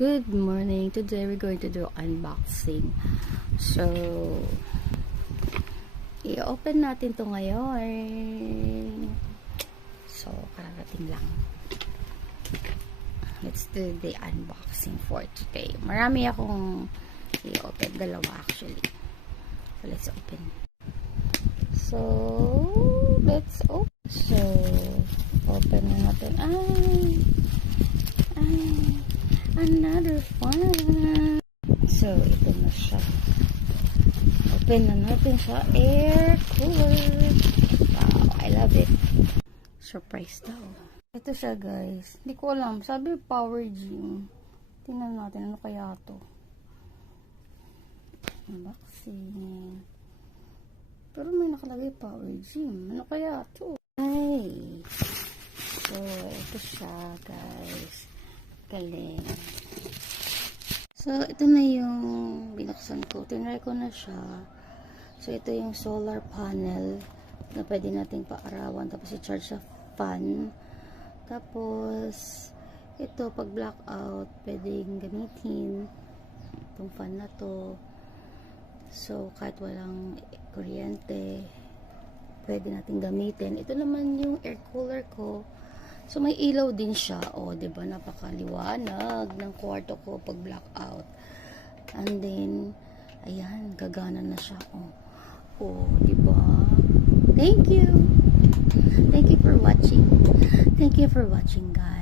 Good morning. Today we're going to do unboxing. So, i-open natin to ngayon. So, kararating lang. Let's do the unboxing for today. Marami akong i-open. Dalawa actually. So, let's open. So, let's open. So, open na natin. Another one. So, ito na siya. Open na natin siya. Air cooler. Wow, I love it. Surprise daw. Ito siya, guys. Hindi ko alam. Sabi Power Gym. Tingnan natin. Ano kaya to? Unboxing. Pero may nakalagay Power Gym. Ano kaya to? Ay. So, ito siya, guys. Galing. So, ito na yung binuksan ko. Tinry ko na siya. So, ito yung solar panel na pwede nating paarawan. Tapos, i-charge sa fan. Tapos, ito, pag blackout, pwedeng gamitin. Itong fan na to. So, kahit walang kuryente, pwede natin gamitin. Ito naman yung air cooler ko. So, may ilaw din siya. O, diba? Napakaliwanag ng kwarto ko pag blackout. And then, ayan, gagana na siya. O, diba? Thank you. Thank you for watching. Thank you for watching, guys.